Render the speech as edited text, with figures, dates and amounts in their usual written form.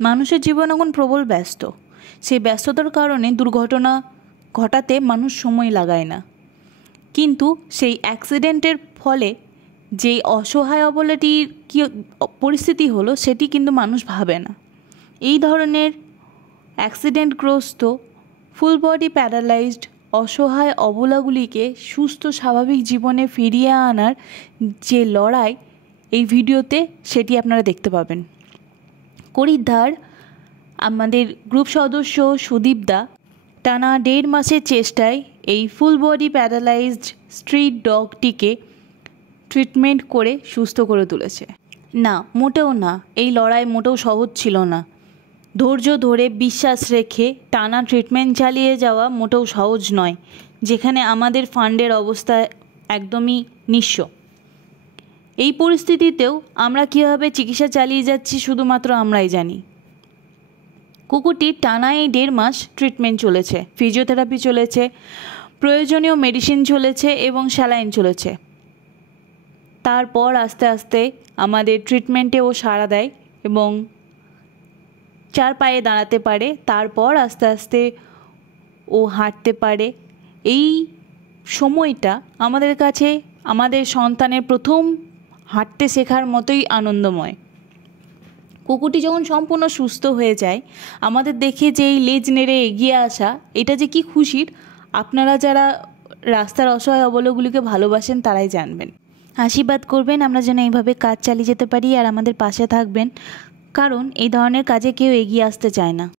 মানুষের জীবন এখন প্রবল ব্যস্ত। সেই ব্যস্ততার কারণে দুর্ঘটনা ঘটাতে মানুষ সময় লাগায় না, কিন্তু সেই অ্যাক্সিডেন্টের ফলে যেই অসহায় অবলাটির কী পরিস্থিতি হলো সেটি কিন্তু মানুষ ভাবে না। এই ধরনের অ্যাক্সিডেন্টগ্রস্ত ফুল বডি প্যারালাইজড অসহায় অবলাগুলিকে সুস্থ স্বাভাবিক জীবনে ফিরিয়ে আনার যে লড়াই এই ভিডিওতে, সেটি আপনারা দেখতে পাবেন। করিদ্ধার আমাদের গ্রুপ সদস্য সুদীপ দা টানা 1.5 মাসের চেষ্টায় এই ফুল বডি প্যারালাইজড স্ট্রিট ডগটিকে ট্রিটমেন্ট করে সুস্থ করে তুলেছে। না, মোটেও না, এই লড়াই মোটেও সহজ ছিল না। ধৈর্য ধরে বিশ্বাস রেখে টানা ট্রিটমেন্ট চালিয়ে যাওয়া মোটেও সহজ নয়, যেখানে আমাদের ফান্ডের অবস্থা একদমই নিঃস্ব। এই পরিস্থিতিতেও আমরা কীভাবে চিকিৎসা চালিয়ে যাচ্ছি শুধুমাত্র আমরাই জানি। কুকুরটির টানা এই 1.5 মাস ট্রিটমেন্ট চলেছে, ফিজিওথেরাপি চলেছে, প্রয়োজনীয় মেডিসিন চলেছে এবং স্যালাইন চলেছে। তারপর আস্তে আস্তে আমাদের ট্রিটমেন্টে ও সাড়া দেয় এবং 4 পায়ে দাঁড়াতে পারে। তারপর আস্তে আস্তে ও হাঁটতে পারে। এই সময়টা আমাদের কাছে আমাদের সন্তানের প্রথম হাঁটতে শেখার মতোই আনন্দময়। কুকুরটি যখন সম্পূর্ণ সুস্থ হয়ে যায়, আমাদের দেখে যে এই লেজ নেড়ে এগিয়ে আসা, এটা যে কি খুশির, আপনারা যারা রাস্তার অসহায় অবলাগুলিকে ভালোবাসেন তারাই জানবেন। আশীর্বাদ করবেন আমরা যেন এইভাবে কাজ চালিয়ে যেতে পারি আর আমাদের পাশে থাকবেন, কারণ এই ধরনের কাজে কেউ এগিয়ে আসতে চায় না।